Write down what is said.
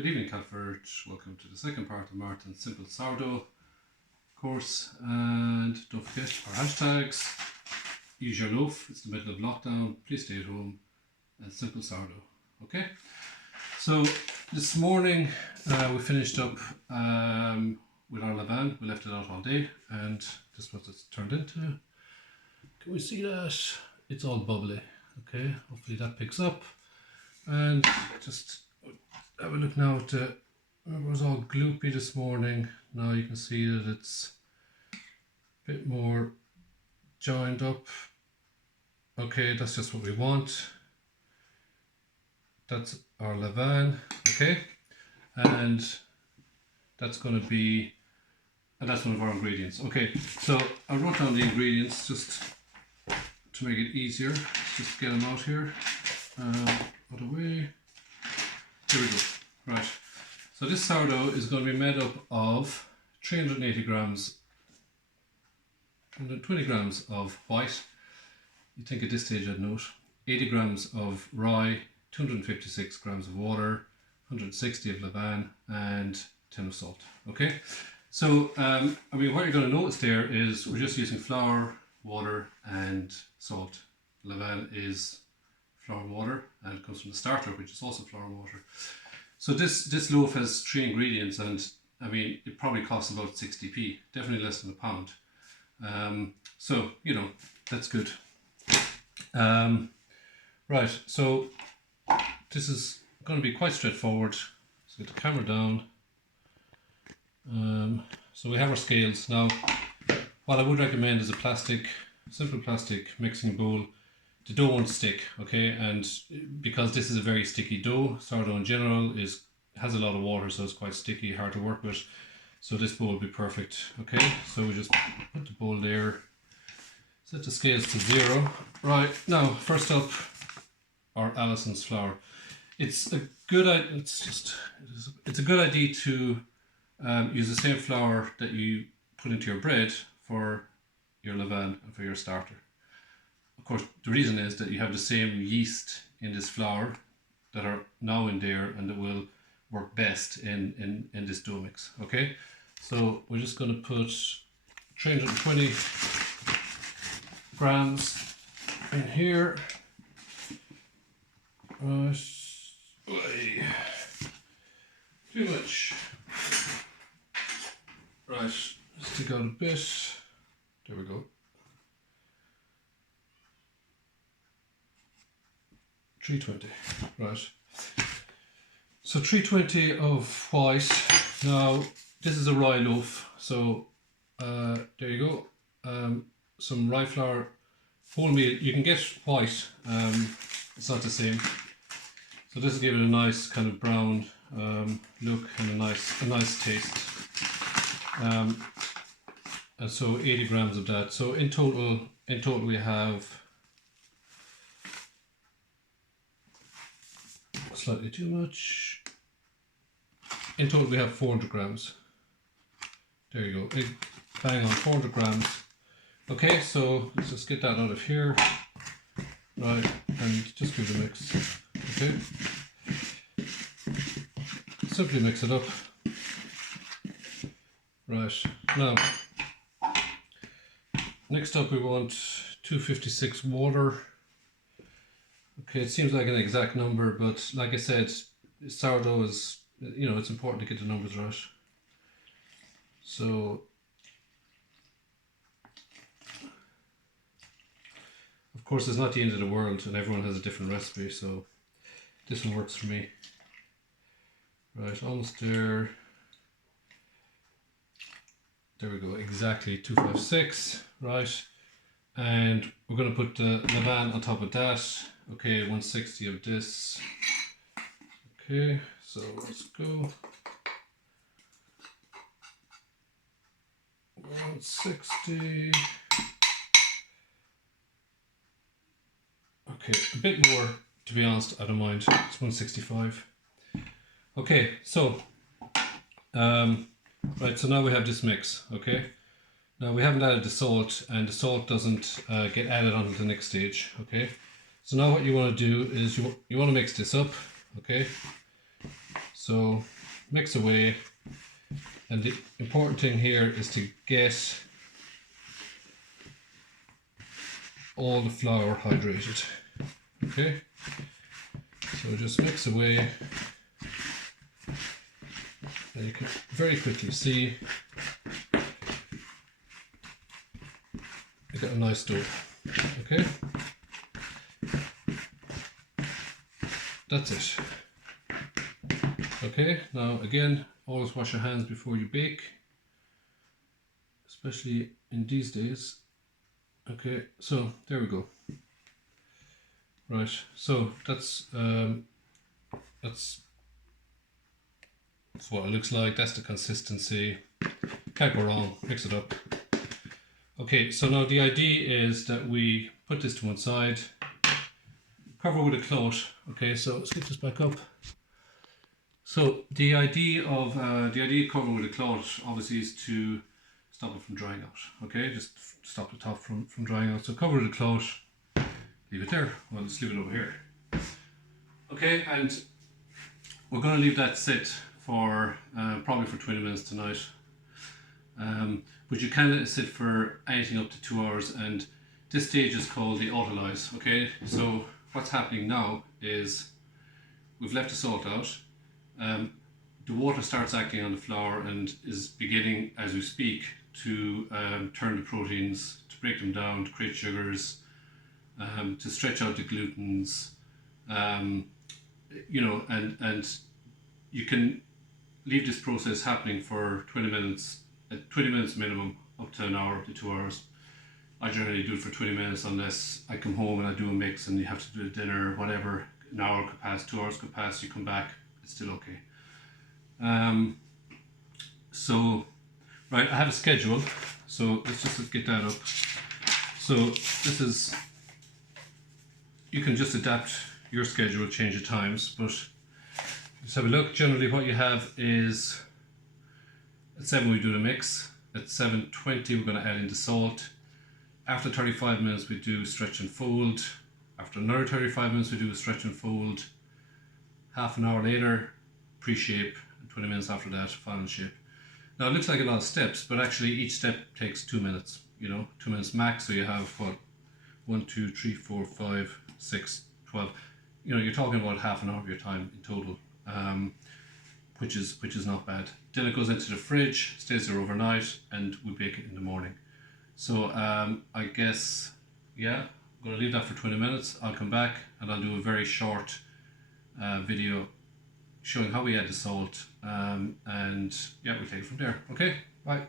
Good evening, Calvert. Welcome to the second part of Martin's Simple Sourdough course. And don't forget our hashtags. Use your loaf. It's the middle of lockdown. Please stay at home. And Simple Sourdough. Okay? So this morning we finished up with our levain. We left it out all day, and this is what it's turned into. Can we see that? It's all bubbly. Okay, hopefully that picks up. And just have a look now at it was all gloopy this morning. Now you can see that it's a bit more joined up. Okay, that's just what we want. That's our levain, okay? And that's going to be, and that's one of our ingredients. Okay, so I wrote down the ingredients just to make it easier. Let's just get them out here. Put away. Here we go. Right. So this sourdough is going to be made up of 380 grams, 120 grams of white. You think at this stage I'd note 80 grams of rye, 256 grams of water, 160 of levain, and 10 of salt. Okay. So what you're going to notice there is we're just using flour, water, and salt. Levain is flour and water, and it comes from the starter, which is also flour and water. So this loaf has 3 ingredients, and it probably costs about 60p, definitely less than £1. So that's good. Right, so this is going to be quite straightforward. Let's get the camera down. So we have our scales now. What I would recommend is a simple plastic mixing bowl. The dough won't stick, okay, and because this is a very sticky dough, sourdough in general has a lot of water, so it's quite sticky, hard to work with. So this bowl will be perfect, okay. So we just put the bowl there, set the scales to 0. Right, now first up, our Allison's flour. It's a good idea to use the same flour that you put into your bread for your levain and for your starter. Of course, the reason is that you have the same yeast in this flour that are now in there, and that will work best in this dough mix. Okay, so we're just going to put 320 grams in here. Too much. Right, let's take out a bit. There we go. 320, right. So 320 of white. Now this is a rye loaf, so there you go. Some rye flour, wholemeal. You can get white. It's not the same. So this will give it a nice kind of brown look and a nice taste. And so 80 grams of that. So in total we have slightly too much. In total we have 400 grams. There you go. Bang on 400 grams. Okay, so let's just get that out of here. Right, and just give it a mix. Okay. Simply mix it up. Right, now next up we want 256 water. Okay, it seems like an exact number, but like I said, sourdough is, it's important to get the numbers right. So, of course, it's not the end of the world, and everyone has a different recipe, so this one works for me. Right, almost there. There we go, exactly 256, right? And we're going to put the levain on top of that. Okay, 160 of this. Okay, so let's go. 160. Okay, a bit more, to be honest, I don't mind. It's 165. Okay, so right, so now we have this mix, okay? Now we haven't added the salt, and the salt doesn't get added on to the next stage, okay? So now what you want to do is you want to mix this up, okay? So mix away, and the important thing here is to get all the flour hydrated. Okay, so just mix away, and you can very quickly see you got a nice dough. Okay, that's it. Okay, now again, always wash your hands before you bake, especially in these days. Okay, so there we go. Right, so that's what it looks like. That's the consistency. Can't go wrong. Mix it up. Okay, so now the idea is that we put this to one side, cover with a cloth. Okay, so let's get this back up. So the idea of covering with a cloth obviously is to stop it from drying out. Okay, just stop the top from drying out. So cover with a cloth, leave it there. Well, let's leave it over here. Okay, and we're going to leave that sit for probably for 20 minutes tonight. But you can let it sit for anything up to 2 hours, and this stage is called the autolyse. Okay, so what's happening now is we've left the salt out. The water starts acting on the flour and is beginning, as we speak, to turn the proteins, to break them down, to create sugars, to stretch out the glutens, you know, and you can leave this process happening for 20 minutes, 20 minutes minimum, up to an hour, up to 2 hours. I generally do it for 20 minutes unless I come home and I do a mix and you have to do a dinner or whatever. An hour could pass, 2 hours could pass, you come back, it's still okay. So, right, I have a schedule, so let's just get that up. So this is, you can just adapt your schedule, change the times, but let's have a look. Generally what you have is at 7 we do the mix, at 7:20 we're going to add in the salt. After 35 minutes we do stretch and fold. After another 35 minutes we do a stretch and fold. Half an hour later, pre-shape, and 20 minutes after that, final shape. Now it looks like a lot of steps, but actually each step takes 2 minutes, you know, 2 minutes max. So you have what, 1, 2, 3, 4, 5, 6, 12. You know, you're talking about half an hour of your time in total, which is not bad. Then it goes into the fridge, stays there overnight, and we bake it in the morning. So I guess, yeah, I'm going to leave that for 20 minutes. I'll come back and I'll do a very short video showing how we add the salt, and yeah, we'll take it from there. Okay, bye.